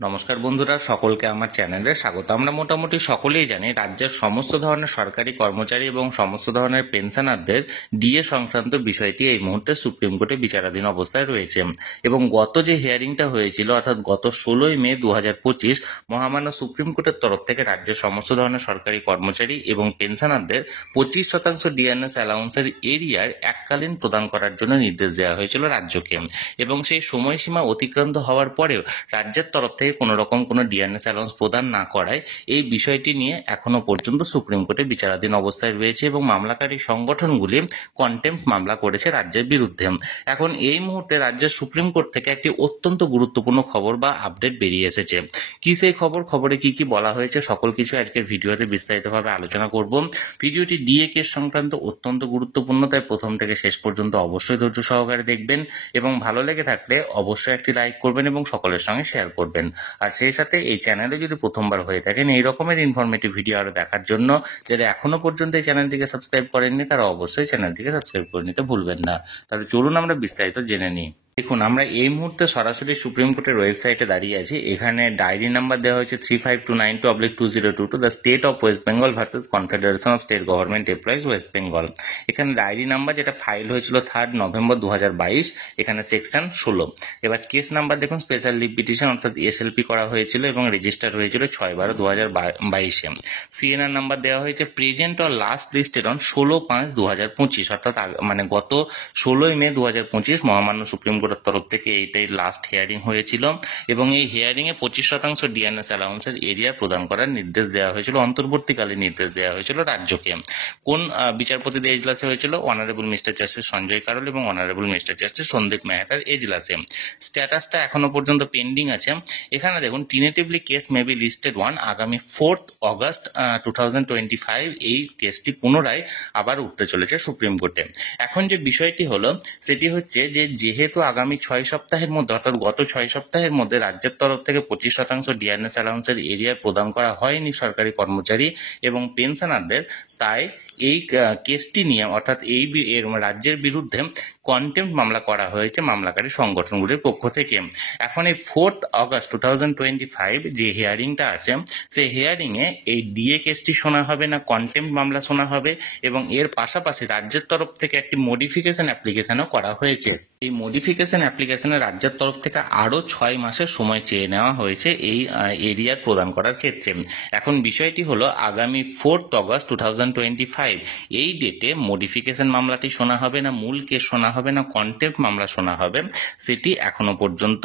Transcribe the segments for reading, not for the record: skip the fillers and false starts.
নমস্কার বন্ধুরা, সকলকে আমার চ্যানেলে স্বাগত। আমরা মোটামুটি সকলেই জানি রাজ্যের সমস্ত ধরনের সরকারি কর্মচারী এবং সমস্ত ধরনের পেনশনারদের ডিএ সংক্রান্ত বিষয়টি এই মুহূর্তে সুপ্রিম কোর্টে বিচারাধীন অবস্থায় রয়েছে এবং গত যে হিয়ারিংটা হয়েছিল অর্থাৎ গত 16ই মে 2025 মহামান্য সুপ্রিম কোর্টের তরফ থেকে রাজ্যের সমস্ত ধরনের সরকারি কর্মচারী এবং পেনশনারদের 25% ডিএনএস অ্যালাউন্সের এরিয়ার এককালীন প্রদান করার জন্য নির্দেশ দেওয়া হয়েছিল রাজ্যকে এবং সেই সময়সীমা অতিক্রান্ত হওয়ার পরেও রাজ্যের তরফ থেকে কোনো রকম কোনো ডিএনএস অ্যালাউন্স প্রদান না করায় এই বিষয়টি নিয়ে এখনো পর্যন্ত সুপ্রিম কোর্টে বিচারাধীন অবস্থায় রয়েছে এবং মামলাকারী সংগঠনগুলি কন্টেম্প্ট মামলা করেছে রাজ্যের বিরুদ্ধে। এখন এই মুহূর্তে রাজ্যের সুপ্রিম কোর্ট থেকে একটি অত্যন্ত গুরুত্বপূর্ণ খবর বা আপডেট বেরিয়ে এসেছে। কি সেই খবরে কি কি বলা হয়েছে সকল কিছু আজকের ভিডিওতে বিস্তারিতভাবে আলোচনা করব। ভিডিওটি ডিএ কেস সংক্রান্ত অত্যন্ত গুরুত্বপূর্ণ, তাই প্রথম থেকে শেষ পর্যন্ত অবশ্যই ধৈর্য সহকারে দেখবেন এবং ভালো লেগে থাকলে অবশ্যই একটি লাইক করবেন এবং সকলের সঙ্গে শেয়ার করবেন। আর সেই সাথে এই চ্যানেলে যদি প্রথমবার হয়ে থাকেন এই রকমের ইনফরমেটিভ ভিডিও আরো দেখার জন্য যারা এখনো পর্যন্ত এই চ্যানেলটিকে সাবস্ক্রাইব করেননি তারা অবশ্যই চ্যানেলটিকে সাবস্ক্রাইব করে নিতে ভুলবেন না। তাহলে চলুন আমরা বিস্তারিত জেনে নিই। দেখুন, আমরা এই মুহূর্তে সরাসরি সুপ্রিম কোর্টের ওয়েবসাইটে দাঁড়িয়ে আছি। এখানে ডায়েরি নাম্বার দেওয়া হয়েছে 35292/2022 the state of West Bengal versus confederation of state government employees West Bengal. এখানে ডায়েরি নাম্বার যেটা ফাইল হয়েছিল 3 নভেম্বর 2022, এখানে সেকশন 16। এবার কেস নাম্বার দেখুন, স্পেশাল লিভ পিটিশন অর্থাৎ এসএলপি করা হয়েছিল এবং রেজিস্টার হয়েছিল 6/12/2022। সিএনআর নাম্বার দেওয়া হয়েছে present or last listed on 16/5/2025, অর্থাৎ মানে গত 16ই মে 2025 মহামান্য সুপ্রিম কোর্টের তরফ থেকে এইটাই লাস্ট হিয়ারিং হয়েছিল এবং এই হিয়ারিং এ 25% ডিএনএস অ্যালাউন্সের এরিয়া প্রদান করার নির্দেশ দেওয়া হয়েছিল, অন্তর্বর্তীকালীন নির্দেশ দেওয়া হয়েছিল রাজ্যকে। কোন বিচারপতিদের এজলাসে হয়েছিল? Honourable mister justice Sanjay Karol এবং অনারেবল মিস্টার জাস্টিস সন্দীপ মেহতার এজলাসে। স্ট্যাটাসটা এখনো পর্যন্ত পেন্ডিং আছে। এখানে দেখুন, tentatively case may be listed on, আগামী 4 অগস্ট 2025 এই কেসটি পুনরায় আবার উঠতে চলেছে সুপ্রিম কোর্টে। এখন যে বিষয়টি হলো সেটি হচ্ছে যে যেহেতু আগামী 6 সপ্তাহের মধ্যে অর্থাৎ গত 6 সপ্তাহের মধ্যে রাজ্যের তরফ থেকে 25% ডিএনএস অ্যালাউন্সের এরিয়া প্রদান করা হয়নি সরকারি কর্মচারী এবং পেনশনারদের, তাই এই কেসটি নিয়ে অর্থাৎ এই রাজ্যের বিরুদ্ধে কন্টেম্প্ট মামলা করা হয়েছে মামলাকারী সংগঠনগুলির পক্ষ থেকে। এখন এই 4 অগস্ট 2025 যে হিয়ারিংটা আছে সেই হিয়ারিং এ এই ডিএ কেসটি শোনা হবে না কন্টেম্প্ট মামলা শোনা হবে এবং এর পাশাপাশি রাজ্যের তরফ থেকে একটি মডিফিকেশন অ্যাপ্লিকেশনও করা হয়েছে। এই মডিফিকেশন অ্যাপ্লিকেশনে রাজ্যের তরফ থেকে আরো 6 মাসের সময় চেয়ে নেওয়া হয়েছে এই এরিয়া প্রদান করার ক্ষেত্রে। এখন বিষয়টি হলো আগামী 4 অগস্ট 2025 এই ডেটে মডিফিকেশন মামলাটি শোনা হবে না মূল কেস শোনা হবে না কন্টেম্প্ট মামলা শোনা হবে, সেটি এখনো পর্যন্ত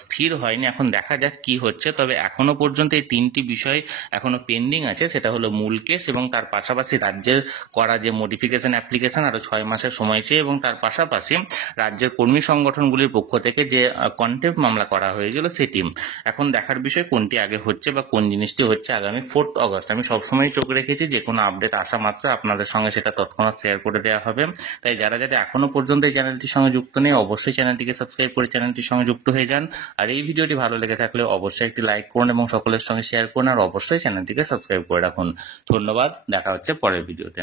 স্থির হয়নি। এখন দেখা যাক কি হচ্ছে, তবে এখনো পর্যন্ত এই তিনটি বিষয় এখনো পেন্ডিং আছে, সেটা হলো মূল কেস এবং তার পাশাপাশি রাজ্যের করা যে মডিফিকেশন অ্যাপ্লিকেশন আরো 6 মাসের সময় চেয়ে এবং তার পাশাপাশি রাজ্যের কর্মী সংগঠনগুলির পক্ষ থেকে যে কন্টেম্প্ট মামলা করা হয়েছিল সেটি। এখন দেখার বিষয় কোনটি আগে হচ্ছে বা কোন জিনিসটি হচ্ছে আগামী 4 অগস্ট। আমি সবসময় চোখ রেখেছি যে কোনো আপডেট আসা মাত্র আপনাদের সঙ্গে সেটা তৎক্ষণাৎ শেয়ার করে দেওয়া হবে। তাই যারা এখনো পর্যন্ত এই চ্যানেলটির সঙ্গে যুক্ত নেই অবশ্যই চ্যানেলটিকে সাবস্ক্রাইব করে চ্যানেলটির সঙ্গে যুক্ত হয়ে যান। আর এই ভিডিওটি ভালো লেগে থাকলে অবশ্যই একটি লাইক করুন এবং সকলের সঙ্গে শেয়ার করুন আর অবশ্যই চ্যানেলটিকে সাবস্ক্রাইব করে রাখুন। ধন্যবাদ, দেখা হচ্ছে পরের ভিডিওতে।